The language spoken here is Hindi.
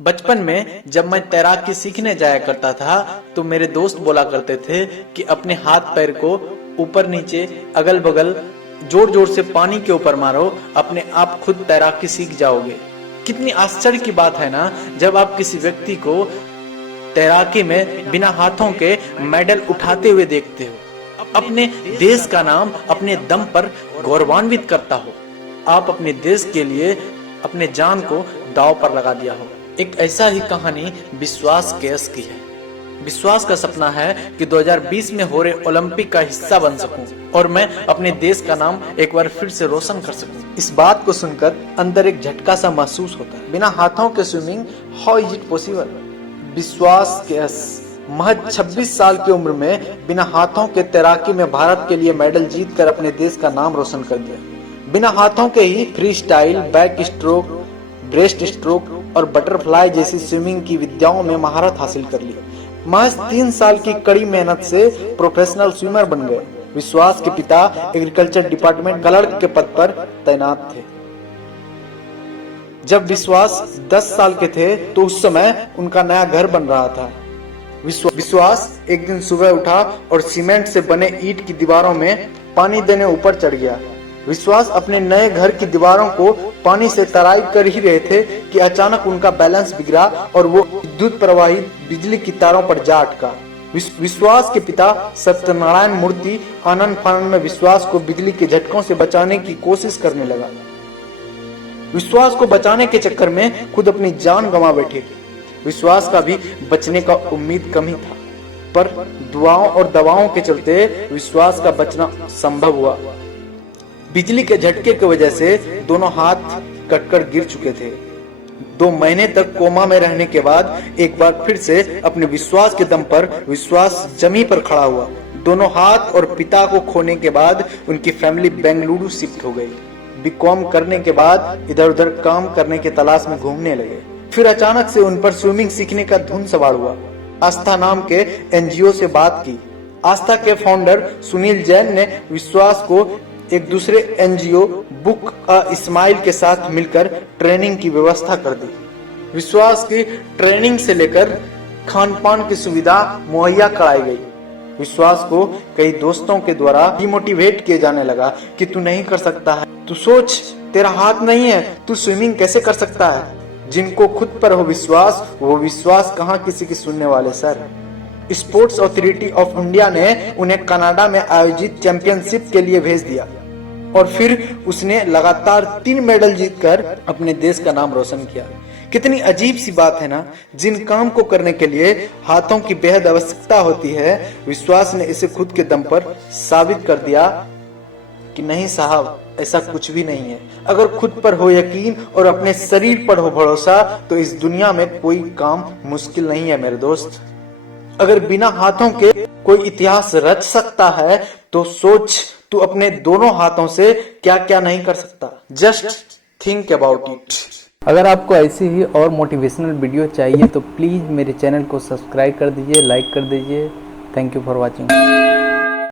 बचपन में जब मैं तैराकी सीखने जाया करता था तो मेरे दोस्त बोला करते थे कि अपने हाथ पैर को ऊपर नीचे अगल बगल जोर जोर से पानी के ऊपर मारो, अपने आप खुद तैराकी सीख जाओगे। कितनी आश्चर्य की बात है ना, जब आप किसी व्यक्ति को तैराकी में बिना हाथों के मेडल उठाते हुए देखते हो, अपने देश का नाम अपने दम पर गौरवान्वित करता हो। आप अपने देश के लिए अपने जान को दांव पर लगा दिया हो। एक ऐसा ही कहानी विश्वास केस की है। विश्वास का सपना है कि 2020 में हो रहे ओलंपिक का हिस्सा बन सकूं और मैं अपने देश का नाम एक बार फिर से रोशन कर सकूं। इस बात को सुनकर अंदर एक झटका सा महसूस होता है। बिना हाथों के swimming, how is it possible? विश्वास केस महज 26 साल की उम्र में बिना हाथों के तैराकी में भारत के लिए मेडल जीतकर अपने देश का नाम रोशन कर दिया। बिना हाथों के ही free style, back stroke, breast stroke और बटरफ्लाई जैसी स्विमिंग की विद्याओं में महारत हासिल कर ली। महज 3 साल की कड़ी मेहनत से प्रोफेशनल स्विमर बन गए। विश्वास के पिता एग्रीकल्चर डिपार्टमेंट क्लर्क के पद पर तैनात थे। जब विश्वास 10 साल के थे तो उस समय उनका नया घर बन रहा था। विश्वास एक दिन सुबह उठा और सीमेंट से बने ईंट की दीवारों में पानी देने ऊपर चढ़ गया। विश्वास अपने नए घर की दीवारों को पानी से तराई कर ही रहे थे कि अचानक उनका बैलेंस बिगड़ा और वो विद्युत प्रवाहित बिजली की तारों पर जा अटका। विश्वास के पिता सत्यनारायण मूर्ति आनंद फानन में विश्वास को बिजली के झटकों से बचाने की कोशिश करने लगा। विश्वास को बचाने के चक्कर में खुद अपनी जान गंवा बैठे। विश्वास का भी बचने का उम्मीद कम ही था, पर दुआओं और दवाओं के चलते विश्वास का बचना संभव हुआ। बिजली के झटके की वजह से दोनों हाथ कटकर गिर चुके थे। 2 महीने तक कोमा में रहने के बाद एक बार फिर से अपने विश्वास के दम पर विश्वास जमीन पर खड़ा हुआ। दोनों हाथ और पिता को खोने के बाद उनकी फैमिली बेंगलुरु शिफ्ट हो गई। बीकॉम करने के बाद इधर उधर काम करने की तलाश में घूमने लगे। फिर अचानक से उन पर स्विमिंग सीखने का धुन सवार हुआ। आस्था नाम के एनजीओ से बात की। आस्था के फाउंडर सुनील जैन ने विश्वास को एक दूसरे एनजीओ बुक इस्माइल के साथ मिलकर ट्रेनिंग की व्यवस्था कर दी। विश्वास की ट्रेनिंग से लेकर खान पान की सुविधा मुहैया कराई गई। विश्वास को कई दोस्तों के द्वारा डिमोटिवेट किए जाने लगा कि तू नहीं कर सकता है, तू सोच, तेरा हाथ नहीं है, तू स्विमिंग कैसे कर सकता है। जिनको खुद पर हो विश्वास, वो विश्वास कहाँ किसी की सुनने वाले sir. Sports authority of India ने उन्हें कनाडा में आयोजित चैंपियनशिप के लिए भेज दिया और फिर उसने लगातार 3 मेडल जीतकर अपने देश का नाम रोशन किया। कितनी अजीब सी बात है ना, जिन काम को करने के लिए हाथों की बेहद आवश्यकता होती है, विश्वास ने इसे खुद के दम पर साबित कर दिया कि नहीं साहब, ऐसा कुछ भी नहीं है। अगर खुद पर हो यकीन और अपने शरीर पर हो भरोसा तो इस दुनिया में कोई काम मुश्किल नहीं है मेरे दोस्त। अगर बिना हाथों के कोई इतिहास रच सकता है तो सोच, तू अपने दोनों हाथों से क्या क्या नहीं कर सकता। Just think about it. अगर आपको ऐसी ही और मोटिवेशनल वीडियो चाहिए तो प्लीज़ मेरे चैनल को सब्सक्राइब कर दीजिए, लाइक कर दीजिए। Thank you for watching.